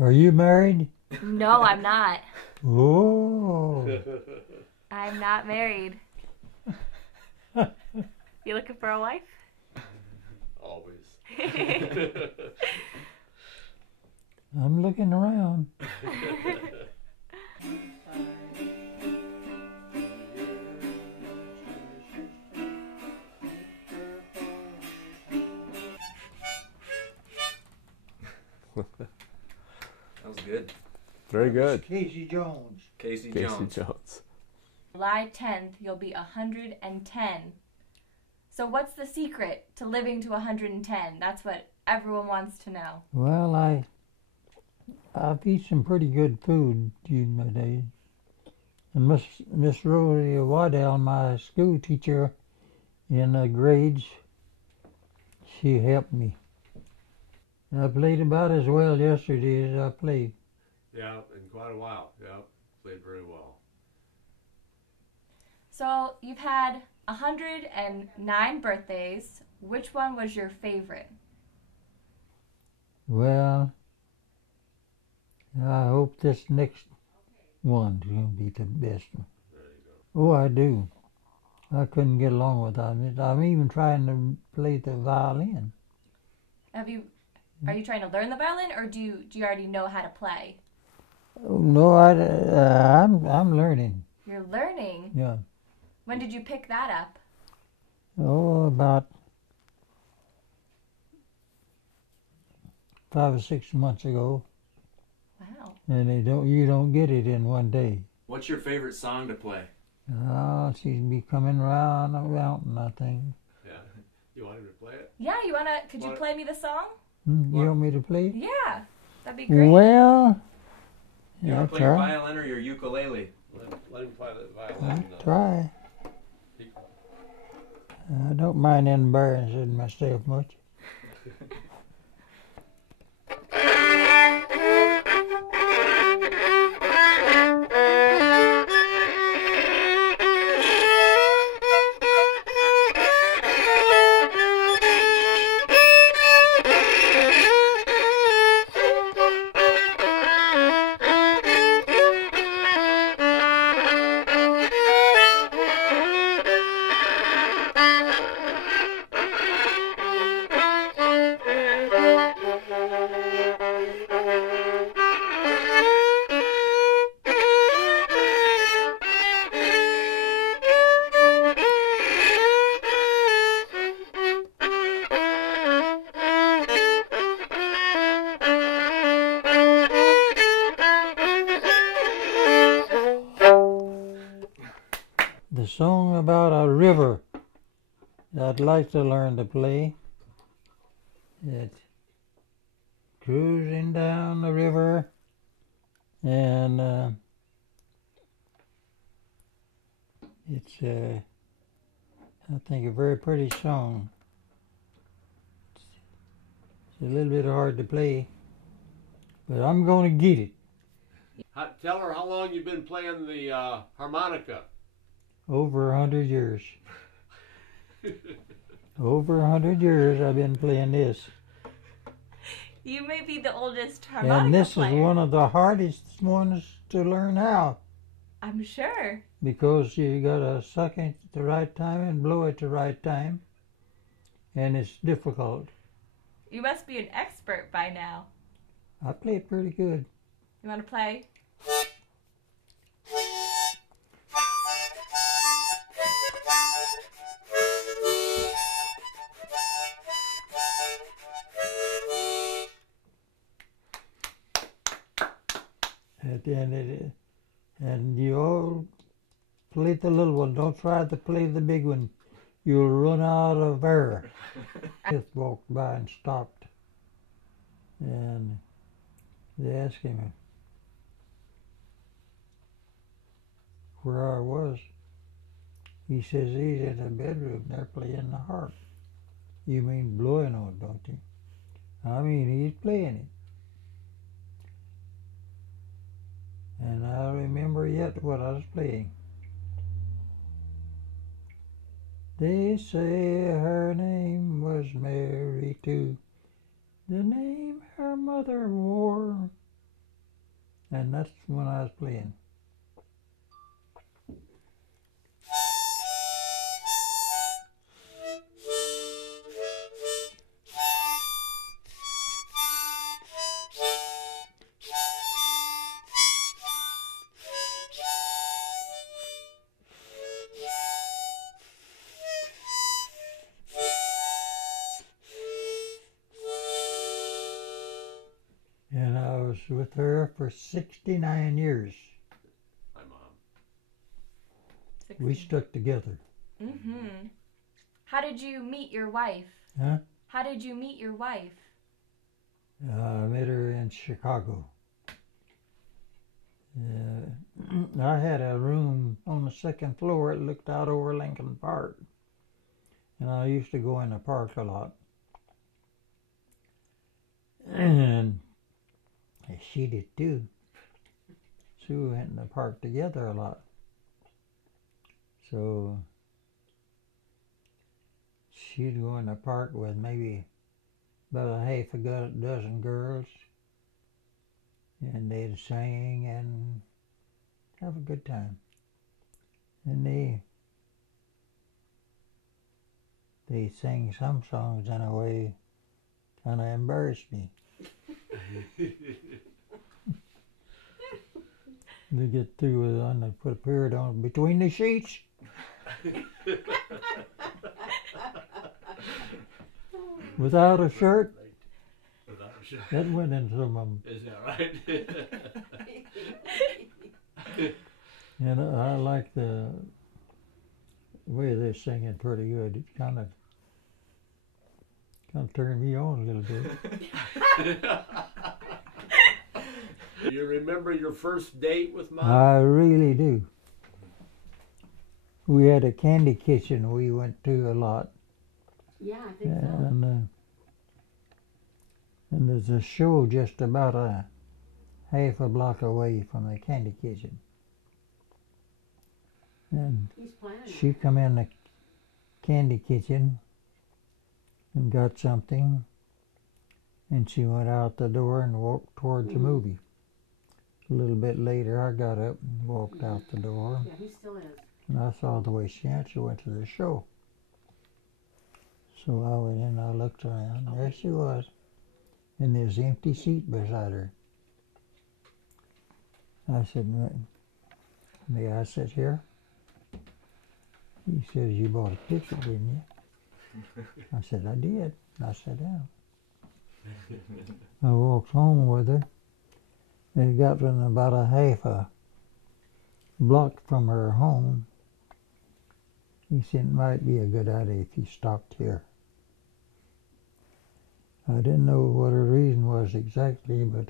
Are you married? No, I'm not. Oh. I'm not married. You looking for a wife? Always. I'm looking around. That was good. Very good. Casey Jones. Casey Casey Jones. Jones. July 10th, you'll be 110. So what's the secret to living to 110? That's what everyone wants to know. Well, I've eaten some pretty good food during my days. And Miss Rosie Waddell, my school teacher in grades, she helped me. I played about as well yesterday as I played. Yeah, in quite a while. Yeah, played very well. So you've had 109 birthdays. Which one was your favorite? Well, I hope this next one's going to be the best one. There you go. Oh, I do. I couldn't get along without it. I'm even trying to play the violin. Are you trying to learn the violin, or do you already know how to play? Oh, no, I'm learning. You're learning. Yeah. When did you pick that up? Oh, about 5 or 6 months ago, Wow. and you don't get it in one day. What's your favorite song to play? Oh, she's be coming round a mountain, I think. Yeah. You want him to play it? Yeah, could you play me the song? You want me to play? Yeah, that'd be great. Well, You I'll want to play your try. violin or your ukulele? Let him play the violin. I'll try. I don't mind embarrassing myself much. The song about a river that I'd like to learn to play. It's cruising down the river, and it's I think a very pretty song. It's a little bit hard to play, but I'm going to get it. Tell her how long you've been playing the harmonica. Over 100 years. Over 100 years I've been playing this. You may be the oldest harmonica And this player. is one of the hardest ones to learn how, I'm sure. because you gotta suck it at the right time and blow at the right time, and it's difficult. You must be an expert by now. I play it pretty good. You want to play? And you all play the little one. Don't try to play the big one. You'll run out of air. Just walked by and stopped, and they asked him where I was. He says he's in the bedroom. They're playing the harp. You mean blowing on it, don't you? I mean, he's playing it. And I remember yet what I was playing. They say her name was Mary too, the name her mother wore. and that's when I was playing. And I was with her for 69 years. My mom. We stuck together. Mm-hmm. How did you meet your wife? Huh? How did you meet your wife? I met her in Chicago. I had a room on the second floor. It looked out over Lincoln Park. And I used to go in the park a lot. And she did too. So we went in the park together a lot. So she'd go in the park with maybe about a half a dozen girls. And they'd sing and have a good time. And they sang some songs in a way kind of embarrassed me. They get through with it and they put a period on between the sheets. Without a shirt. Without a shirt. That went in some of them. Is that right? And I like the way they're singing pretty good. It kind of turned me on a little bit. Do you remember your first date with Mom? I really do. We had a candy kitchen we went to a lot. Yeah, I think so. And there's a show just about a half a block away from the candy kitchen. And He's planning. she come in the candy kitchen and got something, and she went out the door and walked towards the movie. A little bit later, I got up and walked out the door, Yeah, he still is. and I saw the way she went. She went to the show. So I went in, I looked around, there she was, and there's an empty seat beside her. I said, may I sit here? He said, you bought a ticket, didn't you? I said, I did. I sat down. I walked home with her. It got in about a half a block from her home. He said, it might be a good idea if you stopped here. I didn't know what her reason was exactly, but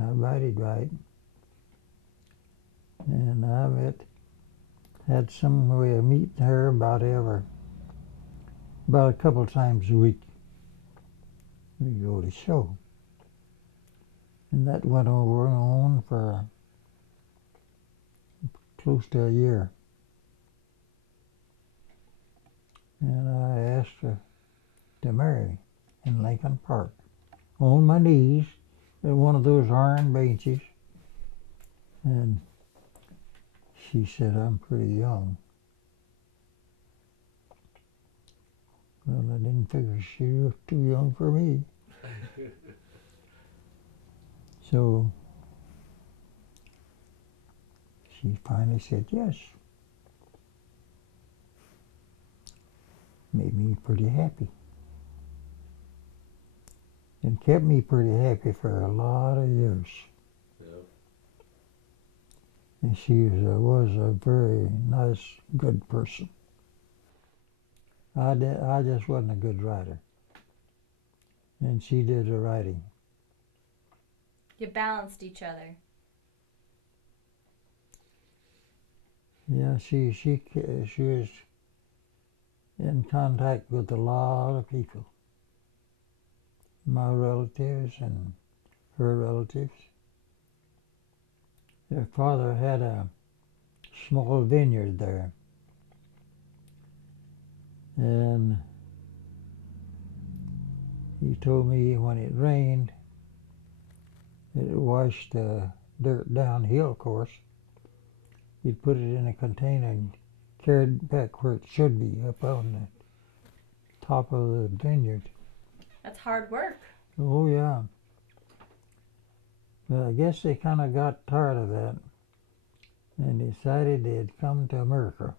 I abided by it. And I had some way of meeting her about a couple times a week. We go to show. And that went over and on for close to a year. And I asked her to marry me in Lincoln Park. On my knees at one of those iron benches. And she said, I'm pretty young. Well, I didn't figure she was too young for me. So she finally said yes. Made me pretty happy. And kept me pretty happy for a lot of years. Yep. And she was a very nice, good person. I just wasn't a good writer. And she did the writing. You balanced each other. Yeah, she was in contact with a lot of people. My relatives and her relatives. Their father had a small vineyard there. And he told me when it rained, it washed dirt downhill, of course. You'd put it in a container and carry it back where it should be, up on the top of the vineyard. That's hard work. Oh, yeah. But I guess they kind of got tired of that and decided they'd come to America.